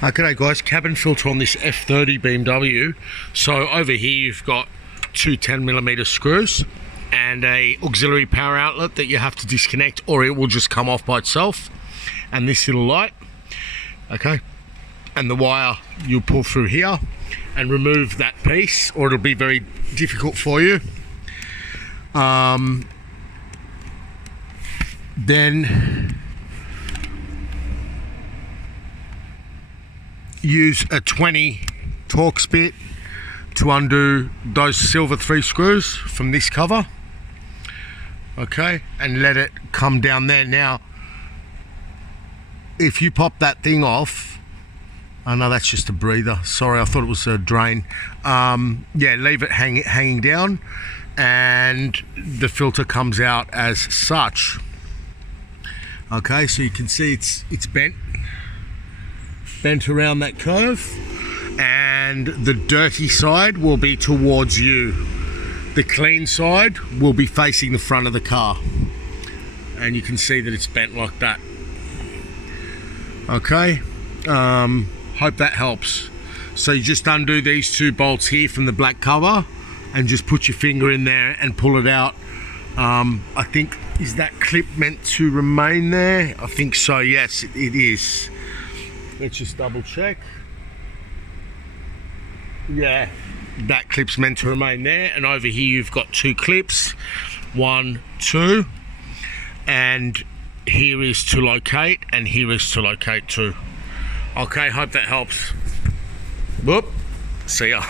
Okay guys, cabin filter on this F30 BMW. So over here you've got two 10mm screws and a auxiliary power outlet that you have to disconnect or it will just come off by itself, and this little light, okay, and the wire you'll pull through here and remove that piece or it'll be very difficult for you. Then use a 20 Torx bit to undo those silver 3 screws from this cover, okay, and let it come down there. Now if you pop that thing off, oh no, that's just a breather, sorry, I thought it was a drain. Yeah, leave it hanging down and the filter comes out as such. Okay, so you can see it's bent around that curve, and the dirty side will be towards you. The clean side will be facing the front of the car, and you can see that it's bent like that. Okay, hope that helps. So you just undo these 2 bolts here from the black cover and just put your finger in there and pull it out. I think, is that clip meant to remain there? I think so, yes, it is. Let's just double check. Yeah, that clip's meant to remain there, and over here you've got 2 clips, 1, 2, and here is to locate and here is to locate too. Okay, hope that helps. Whoop, see ya.